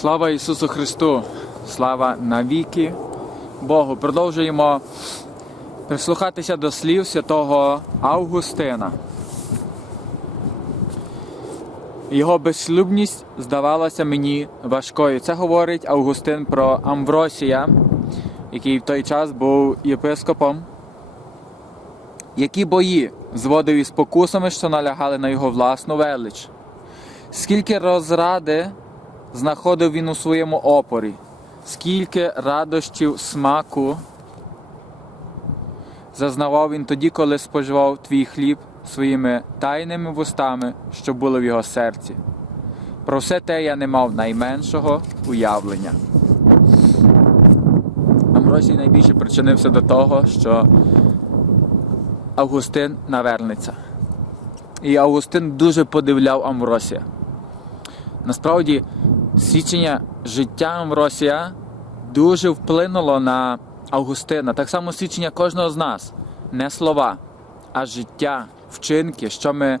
Слава Ісусу Христу! Слава навіки Богу! Продовжуємо прислухатися до слів святого Августина. Його безшлюбність здавалася мені важкою. Це говорить Августин про Амвросія, який в той час був єпископом. Які бої зводив із покусами, що налягали на його власну велич. Скільки розради знаходив він у своєму опорі, скільки радощів смаку зазнавав він тоді, коли споживав твій хліб своїми тайними вустами, що були в його серці. Про все те я не мав найменшого уявлення. Амросій найбільше причинився до того, що Августин навернеться. І Августин дуже подивляв Амвросія. Насправді, свідчення життя Амвросія дуже вплинуло на Августина. Так само свідчення кожного з нас. Не слова, а життя, вчинки, що ми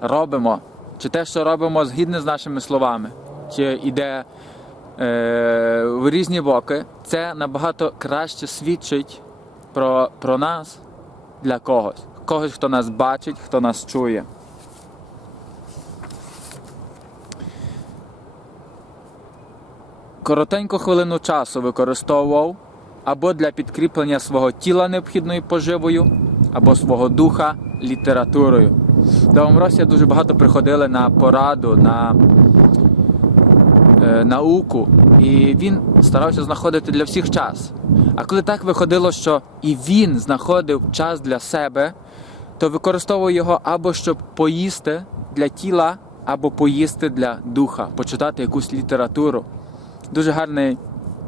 робимо, чи те, що робимо згідно з нашими словами, чи йде е, в різні боки, це набагато краще свідчить про, про нас для когось. Когось, хто нас бачить, хто нас чує. Коротеньку хвилину часу використовував або для підкріплення свого тіла необхідною поживою, або свого духа літературою. До Амросія дуже багато приходили на пораду, на е, науку, і він старався знаходити для всіх час. А коли так виходило, що і він знаходив час для себе, то використовував його або щоб поїсти для тіла, або поїсти для духа, почитати якусь літературу. Дуже гарний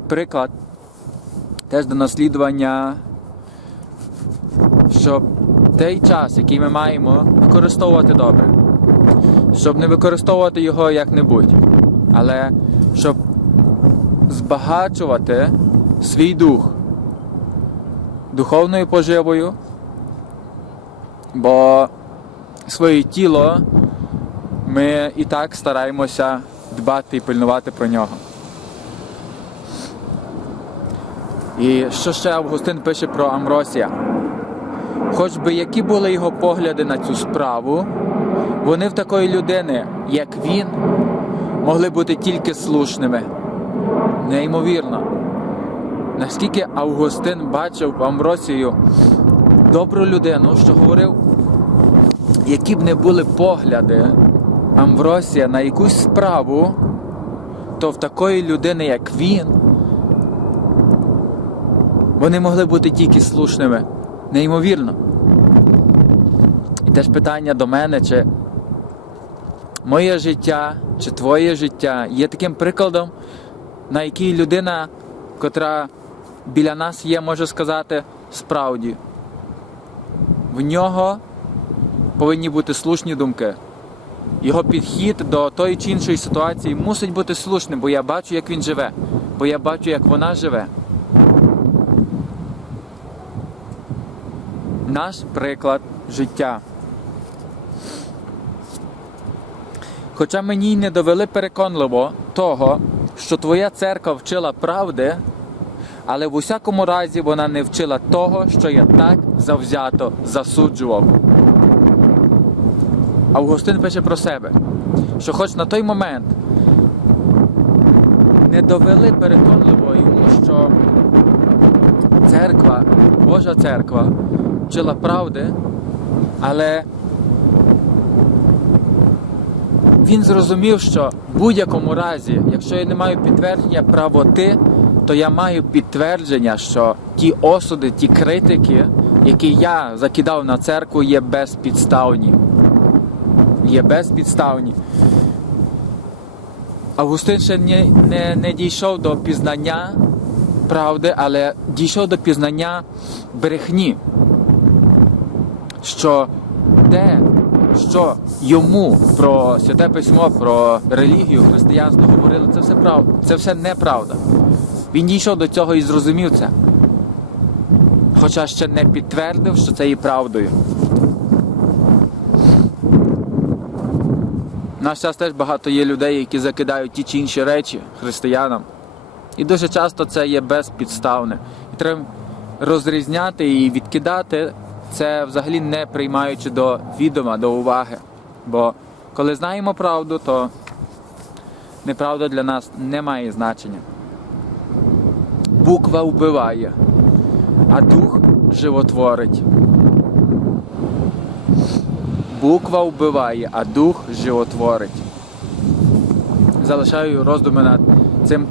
приклад теж до наслідування, щоб той час, який ми маємо, використовувати добре, щоб не використовувати його як-небудь, але щоб збагачувати свій дух духовною поживою, бо своє тіло ми і так стараємося дбати і пильнувати про нього. І що ще Августин пише про Амросія? Хоч би які були його погляди на цю справу, вони в такої людини, як він, могли бути тільки слушними. Неймовірно. Наскільки Августин бачив в Амросію добру людину, що говорив, які б не були погляди Амвросія на якусь справу, то в такої людини, як він, вони могли бути тільки слушними. Неймовірно. І теж питання до мене, чи моє життя, чи твоє життя є таким прикладом, на який людина, котра біля нас є, може сказати справді. В нього повинні бути слушні думки. Його підхід до тої чи іншої ситуації мусить бути слушним, бо я бачу, як він живе, бо я бачу, як вона живе. Наш приклад життя. Хоча мені й не довели переконливо того, що твоя церква вчила правди, але в усякому разі вона не вчила того, що я так завзято засуджував. Августин пише про себе, що хоч на той момент не довели переконливо йому, що церква, Божа церква вчила правди, але він зрозумів, що в будь-якому разі, якщо я не маю підтвердження правоти, то я маю підтвердження, що ті осуди, ті критики, які я закидав на церкву, є безпідставні. Є безпідставні. Августин ще не, не, не дійшов до пізнання правди, але дійшов до пізнання брехні. Що те, що йому про святе письмо, про релігію, християнство говорили, це все правда. Це все неправда. Він дійшов до цього і зрозумів це. Хоча ще не підтвердив, що це є правдою. Наш час теж багато є людей, які закидають ті чи інші речі християнам. І дуже часто це є безпідставне. І треба розрізняти і відкидати це взагалі не приймаючи до відома, до уваги. Бо коли знаємо правду, то неправда для нас не має значення. Буква вбиває, а дух животворить. Буква вбиває, а дух животворить. Залишаю роздуми над цим,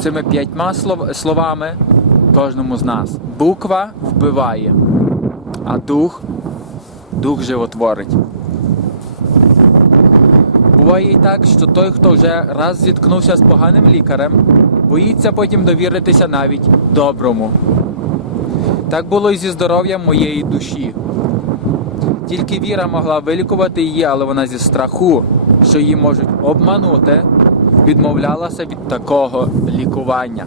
цими п'ятьма словами кожному з нас. Буква вбиває, а дух, дух животворить. Буває і так, що той, хто вже раз зіткнувся з поганим лікарем, боїться потім довіритися навіть доброму. Так було і зі здоров'ям моєї душі. Тільки віра могла вилікувати її, але вона зі страху, що її можуть обманути, відмовлялася від такого лікування.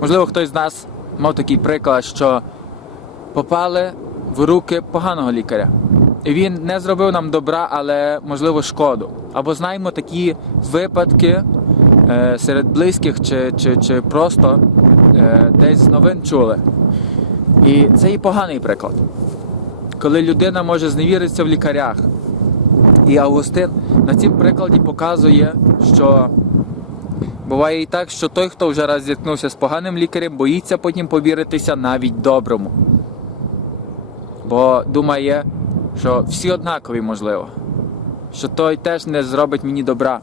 Можливо, хтось з нас мав такий приклад, що попали в руки поганого лікаря. І він не зробив нам добра, але можливо шкоду. Або знаємо такі випадки е, серед близьких чи, чи, чи просто е, десь з новин чули. І це і поганий приклад. Коли людина може зневіритися в лікарях. І Августин на цьому прикладі показує, що буває і так, що той, хто вже раз зіткнувся з поганим лікарем, боїться потім повіритися навіть доброму. Бо думає, що всі однакові можливо, що той теж не зробить мені добра.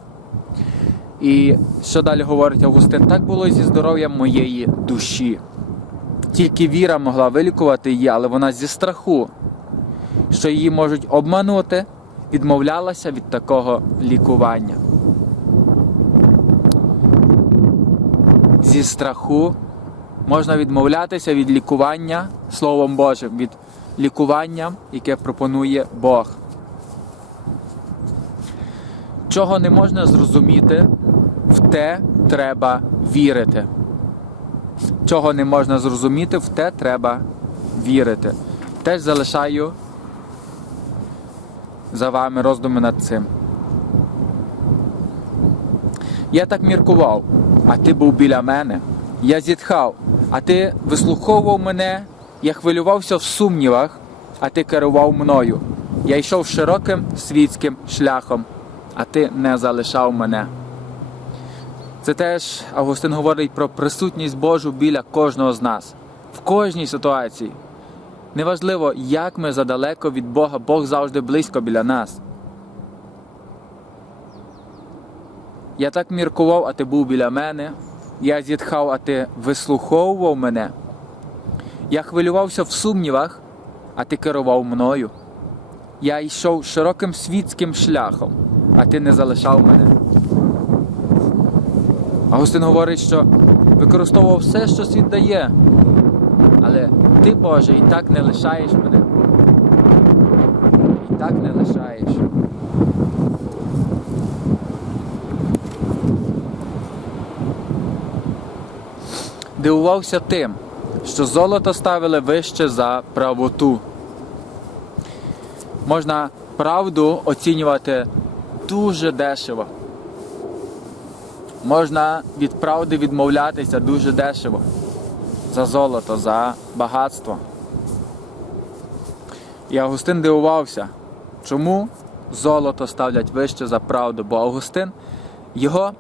І що далі говорить Августин? Так було і зі здоров'ям моєї душі. Тільки віра могла вилікувати її, але вона зі страху, що її можуть обманути, відмовлялася від такого лікування. Зі страху можна відмовлятися від лікування Словом Божим, від лікування, яке пропонує Бог. Чого не можна зрозуміти, в те треба вірити. Чого не можна зрозуміти, в те треба вірити. Теж залишаю за вами роздуми над цим. Я так міркував, а ти був біля мене. Я зітхав, а ти вислуховував мене, я хвилювався в сумнівах, а ти керував мною. Я йшов широким світським шляхом, а ти не залишав мене. Це теж Августин говорить про присутність Божу біля кожного з нас, в кожній ситуації. Неважливо, як ми задалеко від Бога, Бог завжди близько біля нас. Я так міркував, а ти був біля мене. Я зітхав, а ти вислуховував мене. Я хвилювався в сумнівах, а ти керував мною. Я йшов широким світським шляхом, а ти не залишав мене. Агустин говорить, що використовував все, що світ дає. Але ти, Боже, і так не лишаєш мене. І так не лишаєш. Дивувався тим, що золото ставили вище за правоту. Можна правду оцінювати дуже дешево. Можна від правди відмовлятися дуже дешево. За золото, за багатство. І Августин дивувався, чому золото ставлять вище за правду, бо Августин його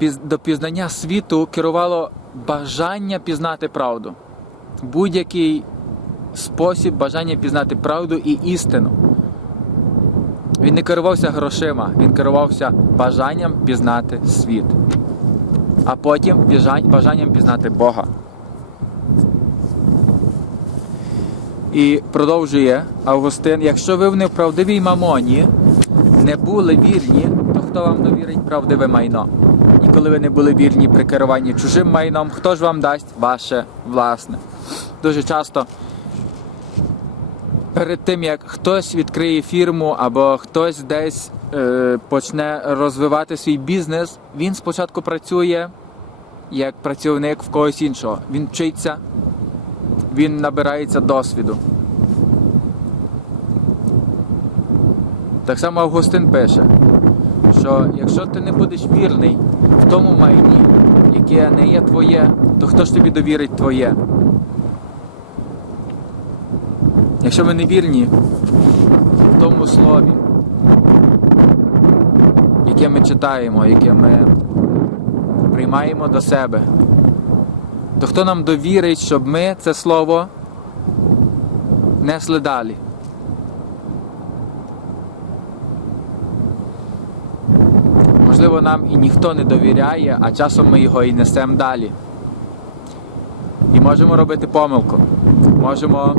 до пізнання світу керувало бажання пізнати правду. Будь-який спосіб бажання пізнати правду і істину. Він не керувався грошима, він керувався бажанням пізнати світ, а потім бажанням пізнати Бога. І продовжує Августин: якщо ви в неправдивій мамоні не були вірні, то хто вам довірить правдиве майно? Коли ви не були вірні при керуванні чужим майном, хто ж вам дасть ваше власне? Дуже часто перед тим як хтось відкриє фірму або хтось десь е, почне розвивати свій бізнес, він спочатку працює як працівник в когось іншого. Він вчиться, він набирається досвіду. Так само Августин пише, що якщо ти не будеш вірний в тому майні, яке не є твоє, то хто ж тобі довірить твоє? Якщо ми не вірні в тому слові, яке ми читаємо, яке ми приймаємо до себе, то хто нам довірить, щоб ми це слово несли далі? Можливо, нам і ніхто не довіряє, а часом ми його і несемо далі. І можемо робити помилку. Можемо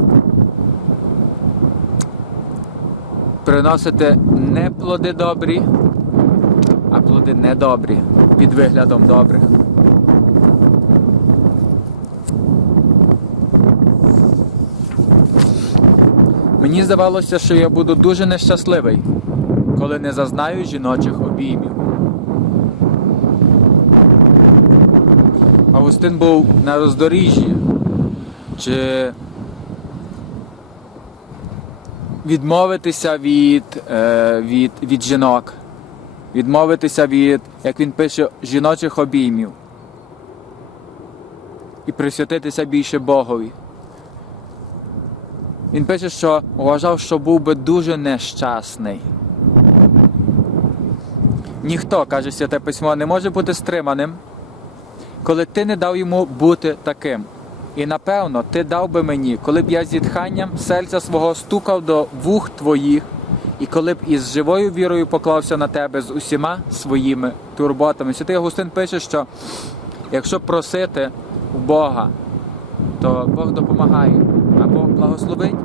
приносити не плоди добрі, а плоди недобрі під виглядом добрих. Мені здавалося, що я буду дуже нещасливий, коли не зазнаю жіночих обіймів. Августин був на роздоріжжі, чи відмовитися від, е, від, від жінок, відмовитися від, як він пише, жіночих обіймів і присвятитися більше Богові. Він пише, що вважав, що був би дуже нещасний. Ніхто, каже Святе Письмо, не може бути стриманим, коли ти не дав йому бути таким. І напевно ти дав би мені, коли б я зітханням серця свого стукав до вух твоїх, і коли б із живою вірою поклався на тебе з усіма своїми турботами. Святий Августин пише, що якщо просити у Бога, то Бог допомагає або благословить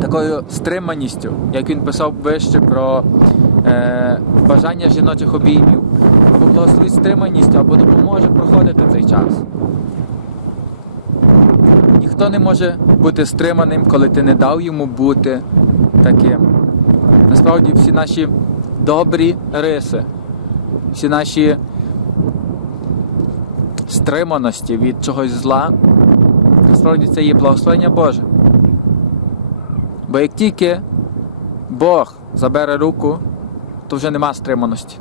такою стриманістю, як він писав вище про е, бажання жіночих обіймів, або благословить стриманістю, або допоможе проходити цей час. Ніхто не може бути стриманим, коли ти не дав йому бути таким. Насправді всі наші добрі риси, всі наші стриманості від чогось зла, насправді це є благословення Боже. Бо як тільки Бог забере руку, то вже нема стриманості.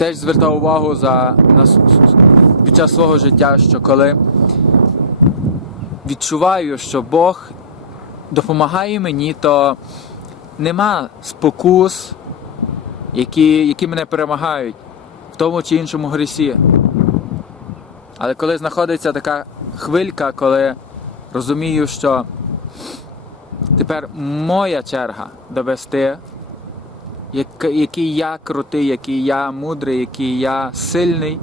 Теж звертав увагу за, на, під час свого життя, що коли відчуваю, що Бог допомагає мені, то нема спокус, які, які мене перемагають в тому чи іншому грісі. Але коли знаходиться така хвилька, коли розумію, що тепер моя черга довести, який я крутий, який я мудрий, який я сильний,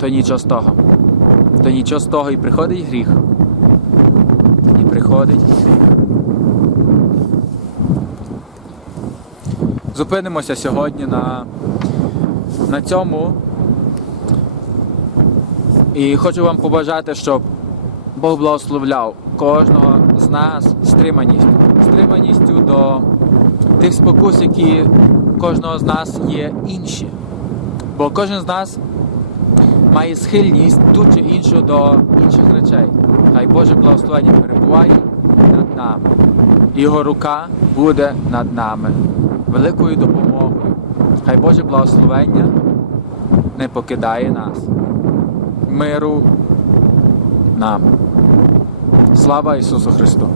то нічого з того. То нічого з того і приходить гріх. І приходить гріх. Зупинимося сьогодні на, на цьому. І хочу вам побажати, щоб Бог благословляв кожного з нас стриманістю. Стриманістю до тих спокус, які кожного з нас є інші. Бо кожен з нас має схильність ту чи іншу до інших речей. Хай Боже благословення перебуває над нами. Його рука буде над нами великою допомогою. Хай Боже благословення не покидає нас. Миру нам. Слава Ісусу Христу!